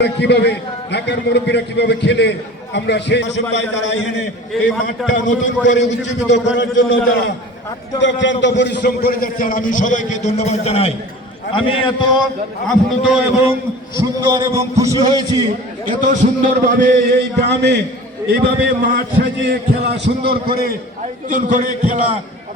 কিভাবে ঢাকার মুরব্বীরা কিভাবে খেলে আমরা সেই ভাই যারা এখানে এই মাঠটা নতুন করে উজ্জীবিত করার জন্য যারা অক্লান্ত পরিশ্রম করে যাচ্ছেন আমি সবাইকে ধন্যবাদ জানাই। আমি এত আপ্লুত এবং সুন্দর এবং খুশি হয়েছি এত সুন্দরভাবে এই গ্রামে এইভাবে মাঠ সাজিয়ে খেলা সুন্দর করে আয়োজন করে খেলা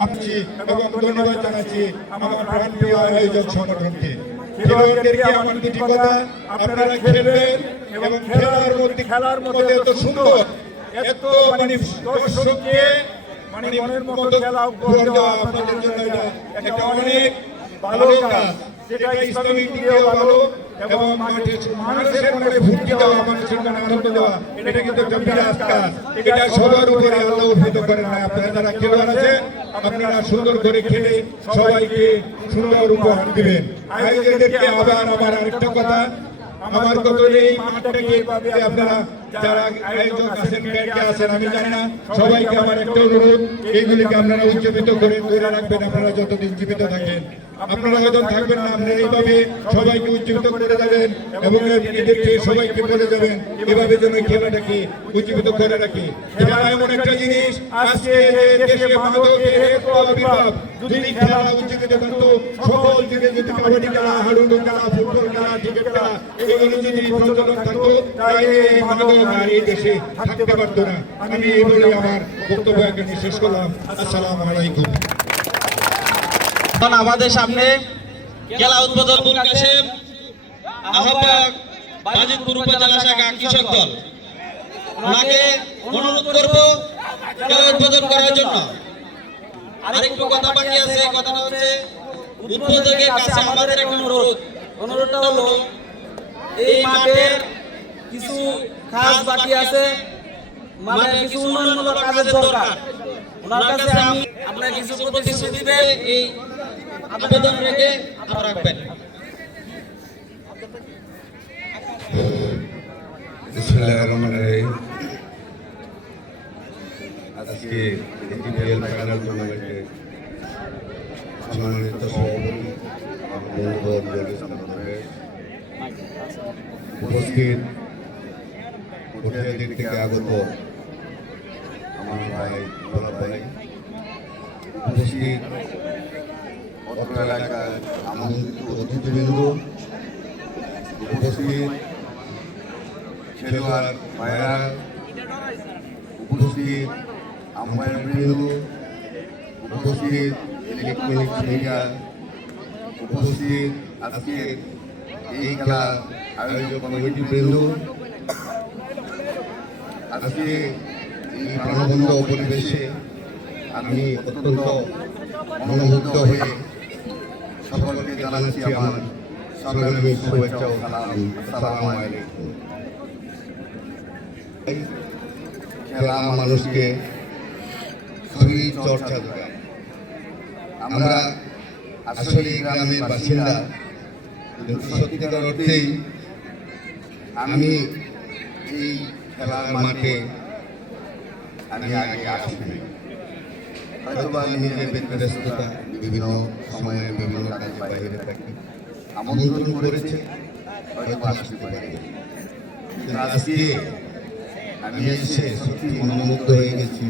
আপনি এবং ধন্যবাদ জানাচ্ছি আমার প্রাণপ্রিয় আয়োজক সংগঠনকে। খেলোয়াড়দেরকে আমার দুটি কথা, আপনারা খেলবেন এবং খেলার মধ্যে এত সুন্দর এত মানে দর্শককে মানে মনের মতো খেলা উপহার দেওয়া আপনাদের জন্য এটা একটা অনেক ভালো কাজ। সেটা ইসলামিক দিকেও ভালো এবং মানুষের মনে ভুক্তি দেওয়া, মানুষের মনে আনন্দ দেওয়া, এটা কিন্তু একটা বিরাট কাজ। এটা সবার উপরে আল্লাহ অর্পিত করেন না। আপনারা যারা খেলোয়াড় আছেন আপনারা সুন্দর করে খেলে সবাইকে সুন্দর উপহার দিবেন। আয়োজকদেরকে আবার আমার আরেকটা কথা, আমার কত এই মাঠটাকে আপনারা যারা আয়োজক আছেন ব্যাংকে আছেন আমি জানি না, সবাইকে আমার একটা অনুরোধ, এইগুলিকে আপনারা উজ্জীবিত করে ধরে রাখবেন। আপনারা যতদিন জীবিত থাকেন আপনারা হয়তো থাকবেন না, আপনারা এইভাবে সবাইকে উজ্জীবিত করে যাবেন এবং এদেরকে সবাইকে বলে যাবেন এভাবে যেন খেলাটাকে উজ্জীবিত করে রাখি। খেলা এমন একটা জিনিস, আজকে দেশে মাদকের এত আবির্ভাব, যদি খেলা উজ্জীবিত থাকতো, সকল দিনে যদি কাবাডি খেলা, হাডুডু খেলা, ফুটবল খেলা, ক্রিকেট খেলা এগুলো যদি প্রচলন থাকতো তাহলে মাদক আর এই দেশে থাকতে পারতো না। আমি এই বলে আমার বক্তব্য এখানে শেষ করলাম। আসসালামু আলাইকুম। আমাদের সামনে খেলা উদ্বোধন আবুল কাশেম, আহ্বায়ক বাজিতপুর উপজেলা শাখা কৃষক দল, ওনাকে অনুরোধ করব খেলা উদ্বোধন করার জন্য। আরেকটু কথা বাকি আছে, কথাটা হচ্ছে উদ্বোধকের কাছে আমাদের একটা অনুরোধটা হলো এই মাঠের কিছু কাজ বাকি আছে, মানে কিছু উন্নয়নমূলক কাজের দরকার। ওনার কাছে আমি আপনার কিছু প্রতিশ্রুতি দিবে, এই আবেদন রেখে আপনারা রাখবেন। আজকে ডিপিএল ফাইনাল টুর্নামেন্টে সম্মানিত সভাপতি উপস্থিত দিক থেকে আগত আমার ভাই বলা ভাই, উপস্থিত অত্র এলাকার আমন্ত্রিত অতিথিবৃন্দ, উপস্থিত খেলোয়াড় ভাইরা, উপস্থিত আম্পায়ার বৃন্দ, উপস্থিত ইলেকট্রনিক্স মিডিয়া, উপস্থিত আজকের এই খেলা আয়োজক কমিটি বৃন্দ, আজকে এই প্রাণবন্ত পরিবেশে আমি অত্যন্ত মনোমুগ্ধ হয়ে সকলকে জানাচ্ছি আমার সংগ্রামী শুভেচ্ছা ও সালাম। আসসালামু আলাইকুম। খেলা মানুষকে শরীর চর্চা যোগায়। আমরা আসলে গ্রামের বাসিন্দা, কিন্তু সত্যিকার অর্থেই আমি এই খেলার মাঠে আমি আগে আসিনি। হয়তো বা নিজের ব্যস্ততা, বিভিন্ন সময়ে বিভিন্ন কাজে বাইরে থাকি, আমন্ত্রণ করেছে, হয়তো আসতে পারি। আজকে আমি এসে সত্যি মনোমুগ্ধ হয়ে গেছি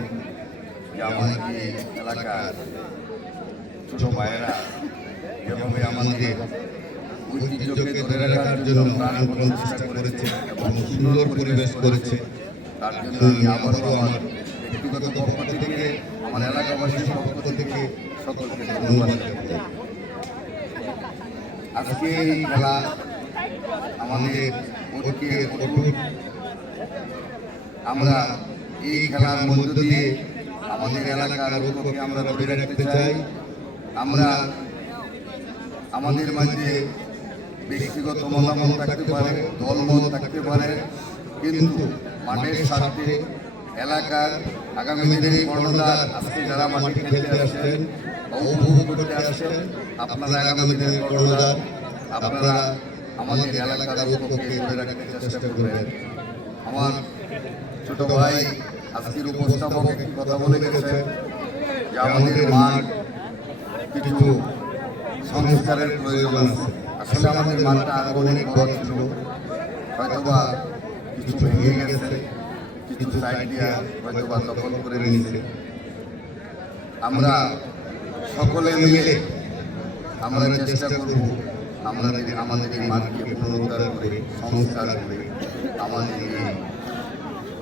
যে আমার এই এলাকার ছোট ভাইয়েরা যেভাবে আমাদের ঐতিহ্যকে ধরে রাখার জন্য প্রাণপণ চেষ্টা করেছে এবং সুন্দর পরিবেশ করেছে, তার জন্য আমি আবারও আমার ব্যক্তিগত পক্ষ থেকে, আমার এলাকাবাসীর পক্ষ থেকে সকলকে ধন্যবাদ জানাই। আজকে এই খেলা আমাদের ঐক্যের অটুট। আমরা এই খেলার মধ্য দিয়ে আমাদের এলাকার ঐক্যকে আমরা ধরে রাখতে চাই। আমরা আমাদের মাঝে ব্যক্তিগত মতামত থাকতে পারে, দলমত থাকতে পারে, কিন্তু মাঠের স্বার্থে এলাকার আগামী দিনে কর্ণধার আজকে যারা মাঠে খেলতে আসছেন বা উপভোগ করতে আসছেন, আপনারা আগামী দিনের কর্ণধার, আপনারা আমাদের এলাকার ঐক্যকে ধরে রাখতে চেষ্টা করবেন। আমার ছোট ভাই আজকের উপস্থাপক একটি কথা বলে গেছে যে আমাদের মাঠ কিছু সংস্কারের প্রয়োজন আছে। আসলে আমাদের মাঠটা আরো অনেক বড় ছিল, হয়তোবা কিছু ভেঙে গেছে, কিছু সাইড দিয়া হয়তোবা দখল করে নিয়েছে। আমরা সকলে মিলে আমরা চেষ্টা করব আমাদের এই মাঠকে পুনরুদ্ধার করে সংস্কার করে আমাদের এই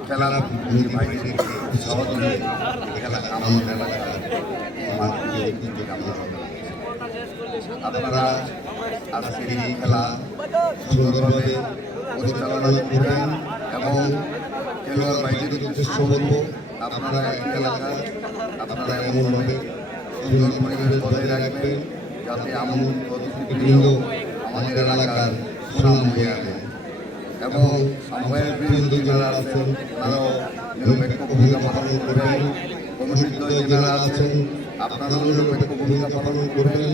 খেলার ভাইদেরকে সহযোগে খেলা আমাদের এলাকার মাঠকে আমরা আপনারা আজকের এই খেলা সুন্দরভাবে পরিচালনা করবেন এবং খেলোয়াড় ভাইদের উদ্দেশ্য বলব আপনারা এই এলাকার আপনারা এমনভাবে সুন্দর পরিবেশ বজায় রাখবেন যাতে এমন অতিথিবৃন্দ আমাদের এলাকার সুনাম বয়ে আনে এবং আম্পায়ার বৃন্দ যারা আছেন তারাও নিরপেক্ষ ভূমিকা পালন করবেন, কমিটির যারা আছেন আপনারাও নিরপেক্ষ ভূমিকা পালন করবেন।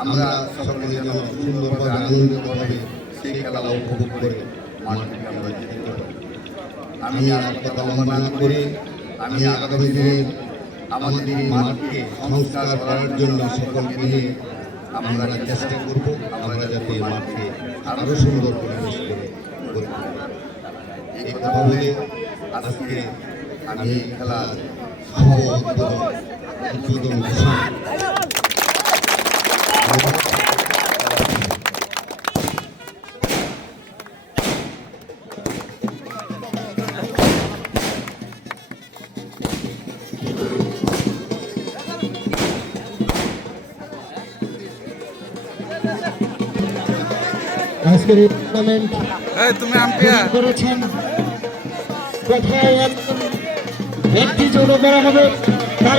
আমরা সকলে যেন সুন্দরভাবে আনন্দভাবে সেই খেলা উপভোগ করে মাঠ থেকে আমরা যেতে পারি। আমি আর কথা লম্বা না করে আমি আগামী দিনে আমাদের এই মাঠকে সংস্কার করার জন্য সকলকে নিয়ে আমরা চেষ্টা করব আমরা যাতে এই মাঠকে আরও সুন্দর পরিবেশ করে গড়ে তুলতে পারি। এই কথা বলে আজকে আমি এই খেলার শুভ উদ্বোধন ঘোষণা আজকের এই টুর্নামেন্ট তুমি আম্পায়ার করেছেন কোথায় একটি জড়ো করা হবে তার